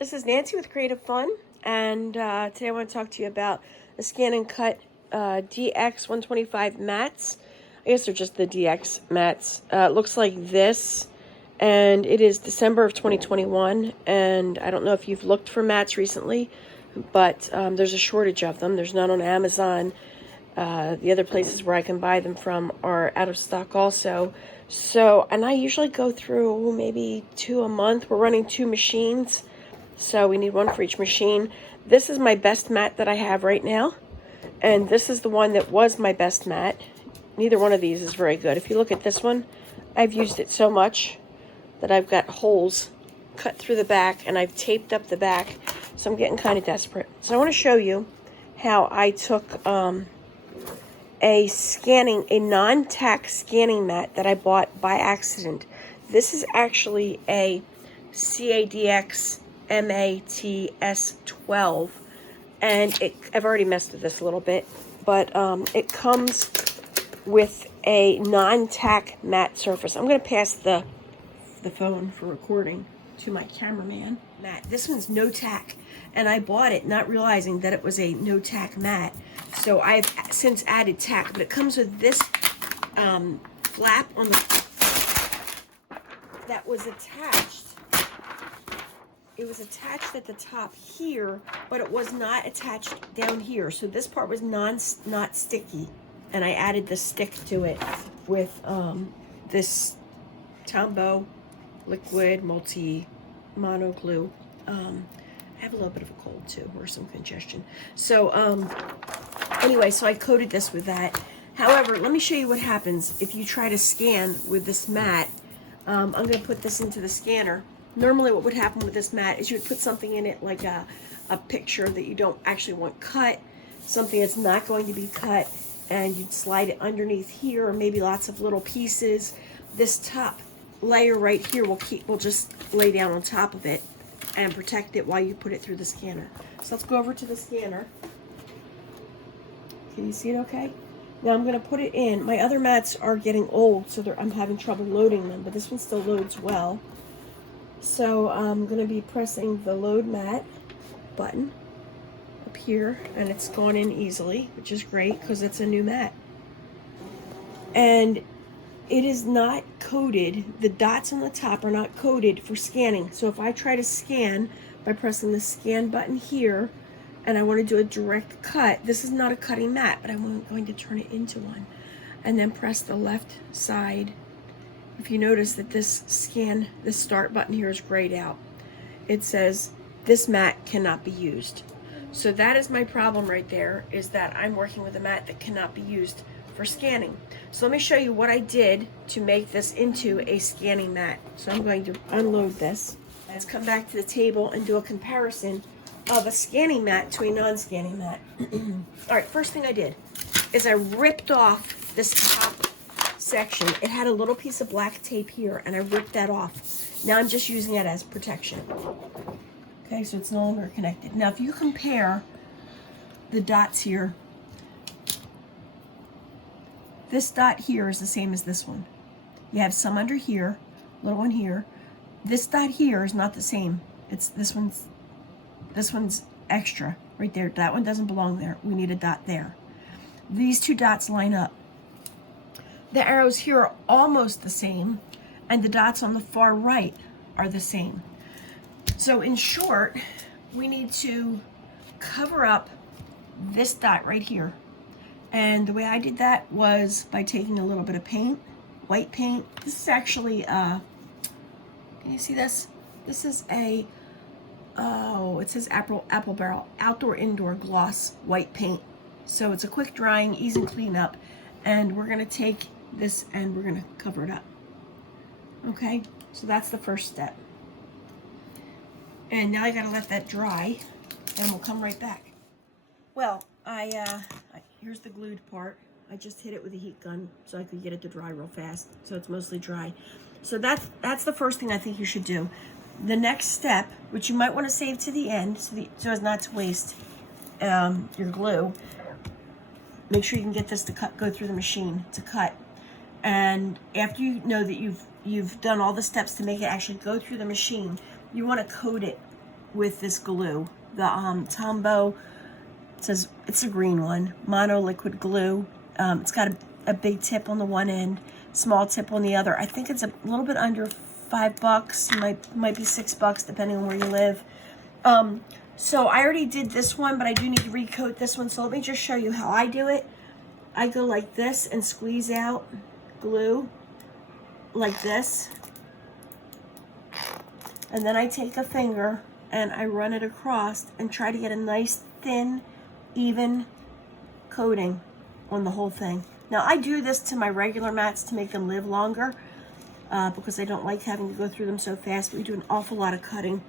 This is Nancy with Creative Fun, and today I want to talk to you about the Scan and Cut DX 125 mats. I guess they're just the DX mats. It looks like this, and it is December of 2021, and I don't know if you've looked for mats recently, but there's a shortage of them. There's none on Amazon. The other places where I can buy them from are out of stock also. So, and I usually go through maybe 2 a month. We're running 2 machines. So we need one for each machine. This is my best mat that I have right now. And this is the one that was my best mat. Neither one of these is very good. If you look at this one, I've used it so much that I've got holes cut through the back and I've taped up the back. So I'm getting kind of desperate. So I want to show you how I took a non-tack scanning mat that I bought by accident. This is actually a CADX MATS 12, and I've already messed with this a little bit, but it comes with a non-tack mat surface. I'm going to pass the phone for recording to my cameraman. Mat. This one's no tack, and I bought it not realizing that it was a no tack mat. So I've since added tack, but it comes with this flap on the that was attached. It was attached at the top here, but it was not attached down here. So this part was not sticky, and I added the stick to it with this Tombow liquid mono glue. I have a little bit of a cold too, or some congestion. So anyway, so I coated this with that. However, let me show you what happens if you try to scan with this mat. I'm going to put this into the scanner. Normally what would happen with this mat is you would put something in it like a picture that you don't actually want cut, something that's not going to be cut, and you'd slide it underneath here, or maybe lots of little pieces. This top layer right here will just lay down on top of it and protect it while you put it through the scanner. So let's go over to the scanner. Can you see it okay? Now I'm going to put it in. My other mats are getting old, so I'm having trouble loading them, but this one still loads well. So I'm going to be pressing the load mat button up here, and it's gone in easily, which is great because it's a new mat. And it is not coated. The dots on the top are not coated for scanning. So if I try to scan by pressing the scan button here, and I want to do a direct cut, this is not a cutting mat, but I'm going to turn it into one. And then press the left side. If you notice that this start button here is grayed out, it says this mat cannot be used. So that is my problem right there, is that I'm working with a mat that cannot be used for scanning. So let me show you what I did to make this into a scanning mat. So I'm going to unload this. Let's come back to the table and do a comparison of a scanning mat to a non-scanning mat. All right, first thing I did is I ripped off this top section. It had a little piece of black tape here, and I ripped that off. Now I'm just using it as protection. Okay, so it's no longer connected. Now if you compare the dots here, this dot here is the same as this one. You have some under here, little one here. This dot here is not the same. It's this one's extra right there. That one doesn't belong there. We need a dot there. These two dots line up. The arrows here are almost the same, and the dots on the far right are the same. So in short, we need to cover up this dot right here. And the way I did that was by taking a little bit of paint, white paint. This is actually, can you see this? This is a, it says Apple Barrel Outdoor Indoor Gloss white paint. So it's a quick drying, easy cleanup, and we're gonna take this and we're gonna cover it up. Okay, so that's the first step. And now I gotta let that dry, and we'll come right back. Well, here's the glued part. I just hit it with a heat gun so I could get it to dry real fast, so it's mostly dry. So that's the first thing I think you should do. The next step, which you might want to save to the end, so as not to waste your glue, make sure you can get this to go through the machine to cut. And after you know that you've done all the steps to make it actually go through the machine, you want to coat it with this glue. The Tombow, it says it's a green one, mono liquid glue. It's got a big tip on the one end, small tip on the other. I think it's a little bit under $5. Might be $6 depending on where you live. So I already did this one, but I do need to recoat this one. So let me just show you how I do it. I go like this and squeeze out glue like this. And then I take a finger and I run it across and try to get a nice thin, even coating on the whole thing. Now I do this to my regular mats to make them live longer because I don't like having to go through them so fast. We do an awful lot of cutting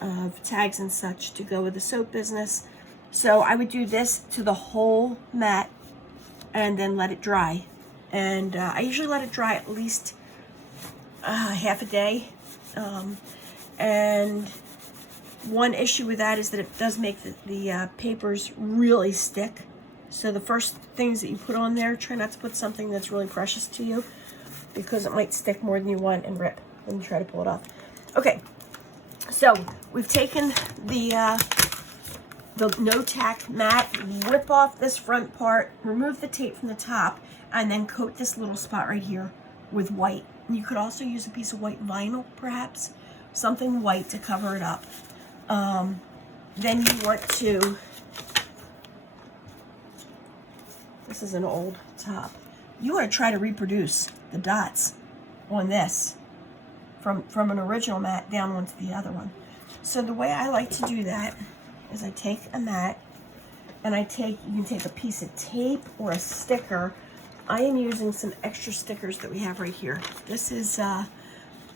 of tags and such to go with the soap business. So I would do this to the whole mat and then let it dry. And I usually let it dry at least half a day. And one issue with that is that it does make the papers really stick. So the first things that you put on there, try not to put something that's really precious to you because it might stick more than you want and rip when you try to pull it off. Okay, so we've taken the no-tack mat, rip off this front part, remove the tape from the top, and then coat this little spot right here with white. You could also use a piece of white vinyl, perhaps, something white to cover it up. Then you want to, this is an old top, you want to try to reproduce the dots on this from an original mat down onto the other one. So the way I like to do that is I take a mat and you can take a piece of tape or a sticker. I am using some extra stickers that we have right here. This is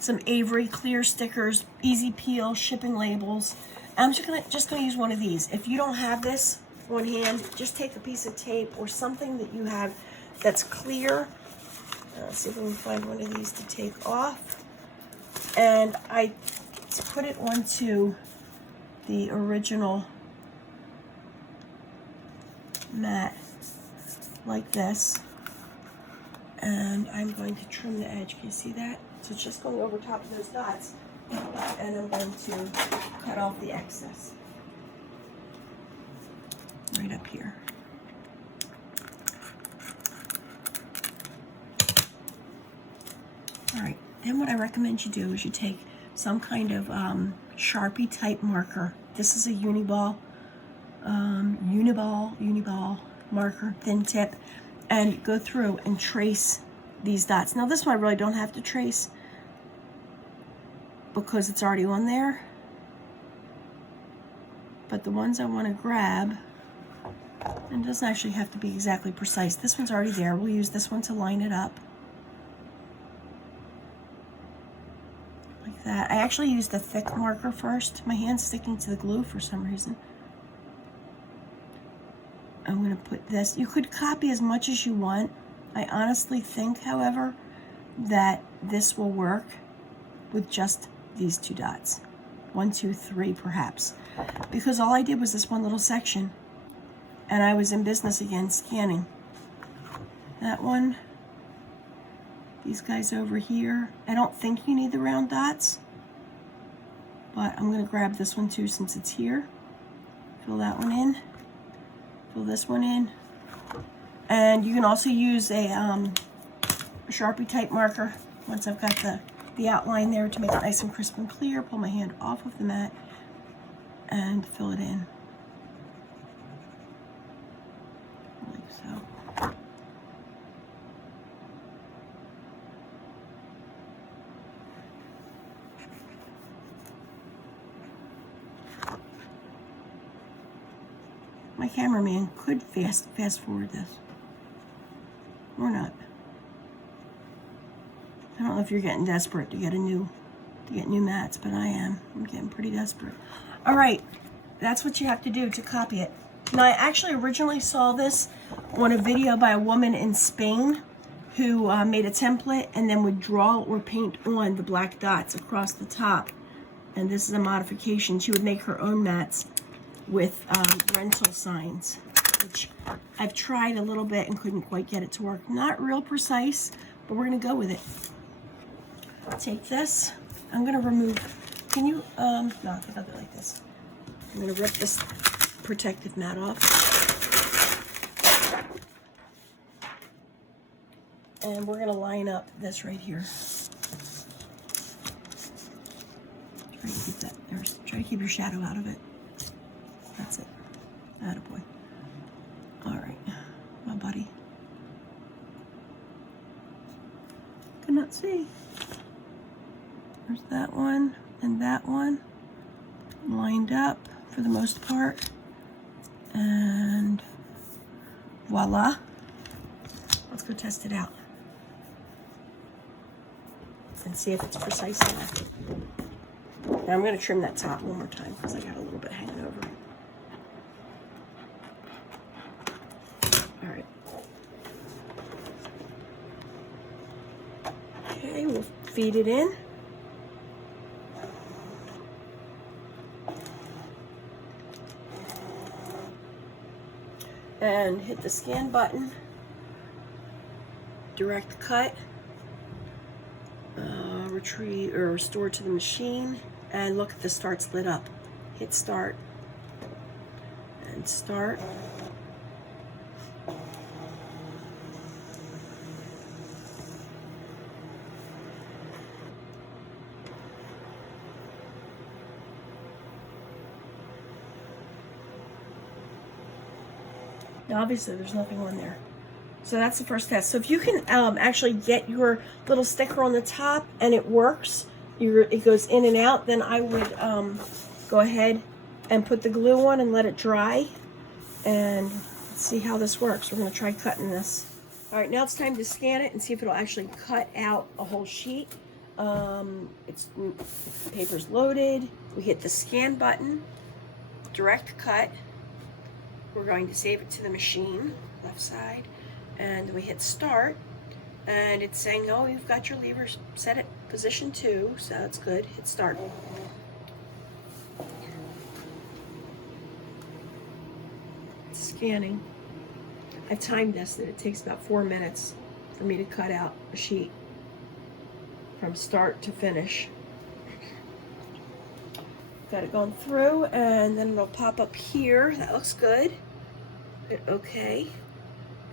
some Avery clear stickers, easy peel, shipping labels. I'm just gonna use one of these. If you don't have this on hand, just take a piece of tape or something that you have that's clear. Let's see if we can find one of these to take off. And I put it onto the original mat like this. And I'm going to trim the edge. Can you see that? So it's just going over top of those dots. And I'm going to cut off the excess. Right up here. All right, then what I recommend you do is you take some kind of Sharpie type marker. This is a Uniball marker, thin tip. And go through and trace these dots. Now this one I really don't have to trace because it's already on there. But the ones I want to grab, and it doesn't actually have to be exactly precise. This one's already there. We'll use this one to line it up. Like that. I actually used a thick marker first. My hand's sticking to the glue for some reason. I'm going to put this. You could copy as much as you want. I honestly think, however, that this will work with just these two dots. 1, 2, 3 perhaps. Because all I did was this one little section. And I was in business again scanning. That one. These guys over here. I don't think you need the round dots. But I'm going to grab this one too since it's here. Fill that one in. Fill this one in. And you can also use a Sharpie type marker once I've got the outline there to make it nice and crisp and clear. Pull my hand off of the mat and fill it in. Like so. My cameraman could fast forward this, or not. I don't know if you're getting desperate to get new mats, but I am. I'm getting pretty desperate. All right, that's what you have to do to copy it. Now, I actually originally saw this on a video by a woman in Spain who made a template and then would draw or paint on the black dots across the top. And this is a modification. She would make her own mats with rental signs, which I've tried a little bit and couldn't quite get it to work. Not real precise, but we're gonna go with it. Take this. I'm gonna remove Can you, no, I think I'll do it like this. I'm gonna rip this protective mat off. And we're gonna line up this right here. Try to keep that, try to keep your shadow out of it. That's it. Attaboy. All right, my buddy. Could not see. There's that one and that one lined up for the most part. And voila. Let's go test it out and see if it's precise enough. Now I'm going to trim that top one more time because I got a little bit hanging over. All right. Okay, we'll feed it in. And hit the scan button. Direct cut. Retrieve or restore to the machine. And look, the start's lit up. Hit start. And start. Now obviously there's nothing on there. So that's the first test. So if you can actually get your little sticker on the top and it works, it goes in and out, then I would go ahead and put the glue on and let it dry and see how this works. We're going to try cutting this. All right, now it's time to scan it and see if it'll actually cut out a whole sheet. Paper's loaded. We hit the scan button, direct cut. We're going to save it to the machine, left side, and we hit start, and it's saying, oh, you've got your lever set at position 2, so that's good. Hit start. It's scanning. I've timed this that it takes about 4 minutes for me to cut out a sheet from start to finish. Got it going through, and then it'll pop up here. That looks good. Hit OK,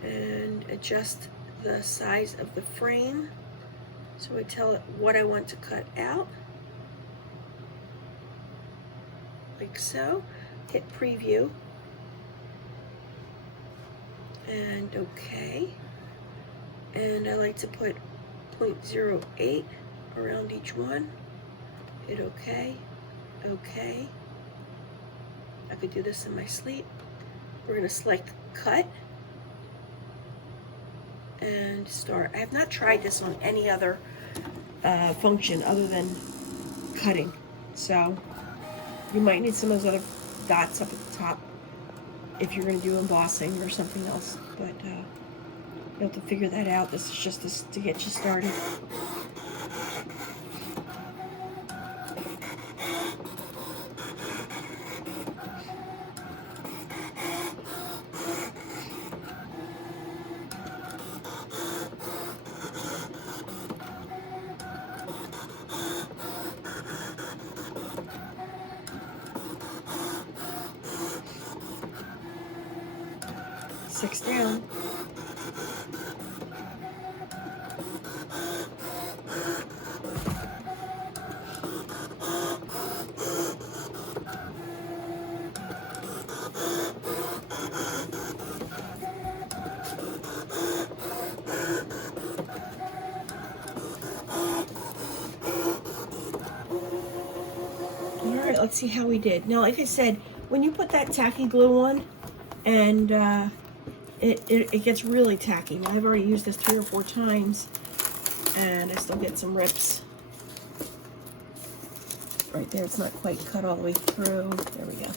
and adjust the size of the frame. So I tell it what I want to cut out, like so. Hit preview, and OK. And I like to put 0.08 around each one. Hit OK. OK. I could do this in my sleep. We're going to select cut and start. I have not tried this on any other function other than cutting. So you might need some of those other dots up at the top if you're going to do embossing or something else. But you'll have to figure that out. This is just to get you started. Six down. All right, let's see how we did. Now, like I said, when you put that tacky glue on, and it gets really tacky. Now, I've already used this 3 or 4 times, and I still get some rips. Right there, it's not quite cut all the way through. There we go.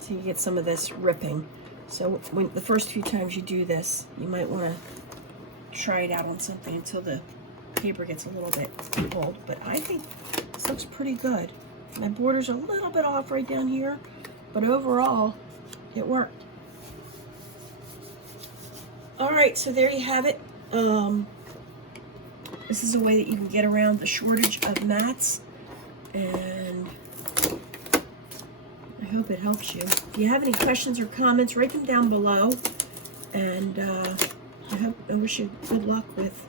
So you get some of this ripping. So when the first few times you do this, you might want to try it out on something until the paper gets a little bit old. But I think this looks pretty good. My border's a little bit off right down here, but overall, it worked. All right, so there you have it. This is a way that you can get around the shortage of mats, and I hope it helps you. If you have any questions or comments, write them down below, and I wish you good luck with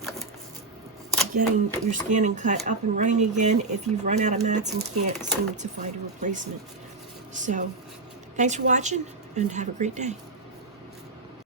getting your Scan and Cut up and running again if you've run out of mats and can't seem to find a replacement. So, thanks for watching, and have a great day.